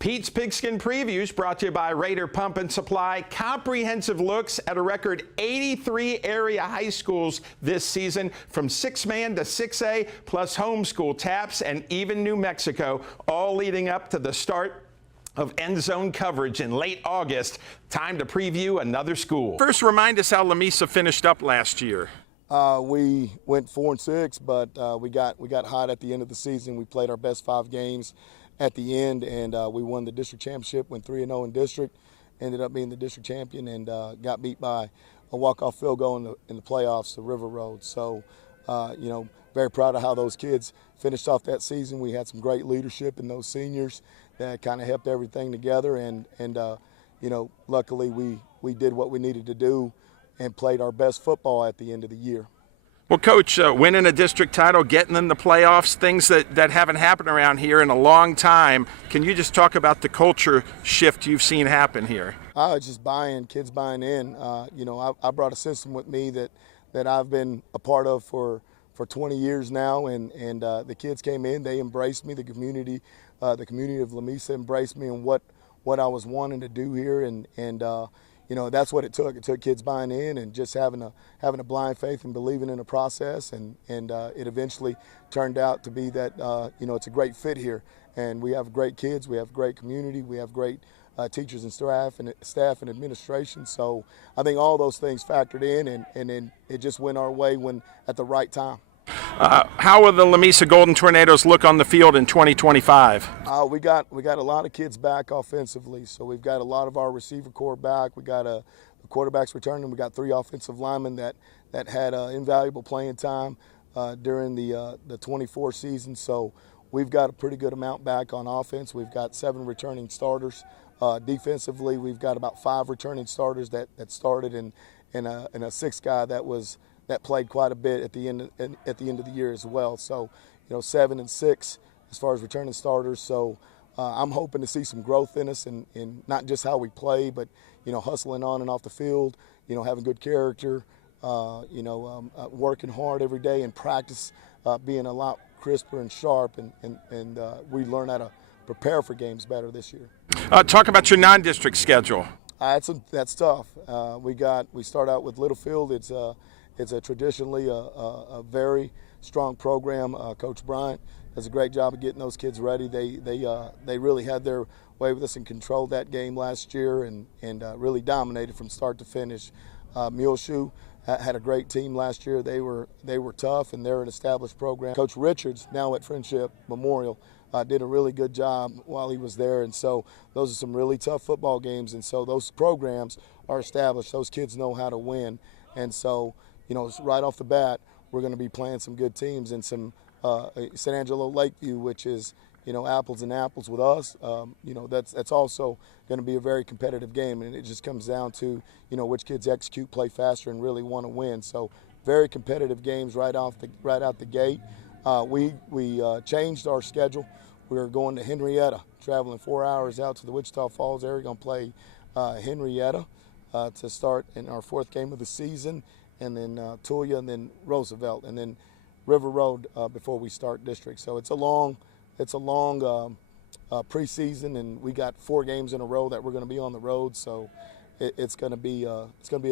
Pete's Pigskin Previews brought to you by Raider Pump and Supply. Comprehensive looks at a record 83 area high schools this season, from 6-man to 6A, plus homeschool taps and even New Mexico, all leading up to the start of end zone coverage in late August. Time to preview another school. First, remind us how Lamesa finished up last year. We went 4-6, but we got hot at the end of the season. We played our best 5 games at the end, and we won the district championship, went 3-0 in district, ended up being the district champion, and got beat by a walk-off field goal in the playoffs to River Road. So, very proud of how those kids finished off that season. We had some great leadership in those seniors that kind of helped everything together, and luckily we did what we needed to do and played our best football at the end of the year. Well, Coach, winning a district title, getting in the playoffs, things that haven't happened around here in a long time. Can you just talk about the culture shift you've seen happen here? Just kids buying in. I brought a system with me that I've been a part of for 20 years now, and the kids came in, they embraced me, the community of Lamesa embraced me and what I was wanting to do here, and that's what it took. It took kids buying in and just having a blind faith and believing in the process, and it eventually turned out to be that it's a great fit here, and we have great kids, we have great community, we have great teachers and staff and administration. So I think all those things factored in, and then it just went our way at the right time. How will the Lamesa Golden Tornadoes look on the field in 2025? We got a lot of kids back offensively, so we've got a lot of our receiver core back. We got the quarterbacks returning. We got 3 offensive linemen that had invaluable playing time during the 24 season. So we've got a pretty good amount back on offense. We've got 7 returning starters. Defensively, we've got about 5 returning starters that started, and a 6th guy that played quite a bit at the end of the year as well. So, 7 and 6 as far as returning starters. So I'm hoping to see some growth in us, in not just how we play, but hustling on and off the field, having good character, working hard every day in practice, being a lot crisper and sharp, and we learn how to prepare for games better this year. Talk about your non-district schedule. That's tough. We start out with Littlefield. It's traditionally a very strong program. Coach Bryant does a great job of getting those kids ready. They really had their way with us and controlled that game last year, and really dominated from start to finish. Muleshoe had a great team last year. They were tough, and they're an established program. Coach Richards, now at Friendship Memorial, did a really good job while he was there, and so those are some really tough football games, and so those programs are established. Those kids know how to win, and so right off the bat, we're going to be playing some good teams, and some San Angelo Lakeview, which is apples and apples with us. That's also going to be a very competitive game, and it just comes down to which kids execute, play faster, and really want to win. So very competitive games right out the gate. We changed our schedule. We're going to Henrietta, traveling 4 hours out to the Wichita Falls area. Going to play Henrietta to start in our 4th game of the season, and then Tulia, and then Roosevelt, and then River Road before we start district. So it's a long preseason, and we got 4 games in a row that we're going to be on the road. So it's going to be a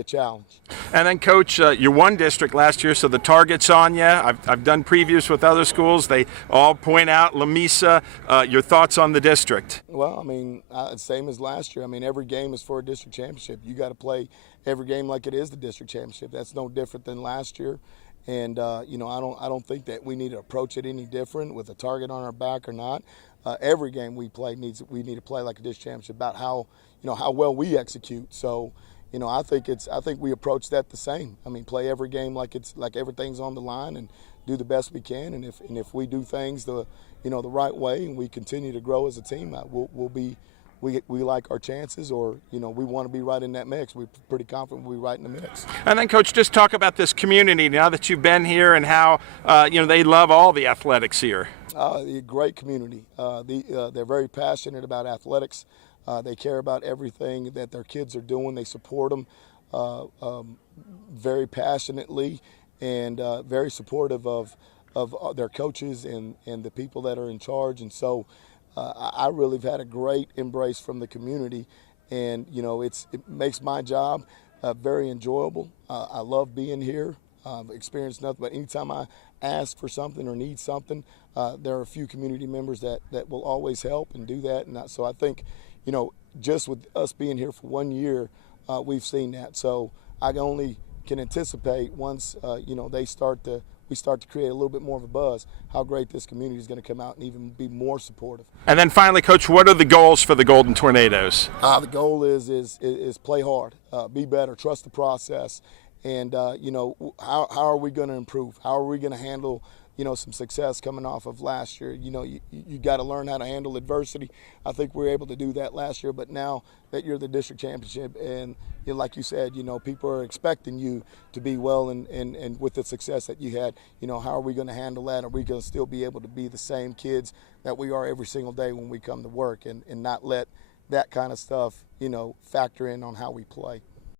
challenge. And then, Coach, you won district last year, so the target's on you. I've done previews with other schools. They all point out Lamesa. Your thoughts on the district? Well, same as last year. Every game is for a district championship. You got to play every game like it is the district championship. That's no different than last year. And I don't think that we need to approach it any different with a target on our back or not. Every game we play we need to play like a district championship, about how well we execute. So, I think we approach that the same. Play every game like everything's on the line, and do the best we can. And if we do things the right way, and we continue to grow as a team, we like our chances, or we want to be right in that mix. We're pretty confident we'll be right in the mix. And then, Coach, just talk about this community now that you've been here, and how they love all the athletics here. A great community. They're very passionate about athletics. They care about everything that their kids are doing. They support them very passionately, and very supportive of their coaches and the people that are in charge. And so I really have had a great embrace from the community, and it makes my job very enjoyable. I love being here. Experienced nothing but anytime I ask for something or need something, there are a few community members that will always help and do that. And so I think, just with us being here for 1 year, we've seen that. So I only can anticipate once we start to create a little bit more of a buzz, how great this community is going to come out and even be more supportive. And then finally, Coach, what are the goals for the Golden Tornadoes? The goal is play hard, be better, trust the process, and how are we going to improve? How are we going to handle some success coming off of last year? You got to learn how to handle adversity. I think we were able to do that last year, but now that you're the district championship and like you said, people are expecting you to be well and with the success that you had, how are we going to handle that? Are we going to still be able to be the same kids that we are every single day when we come to work and not let that kind of stuff, factor in on how we play?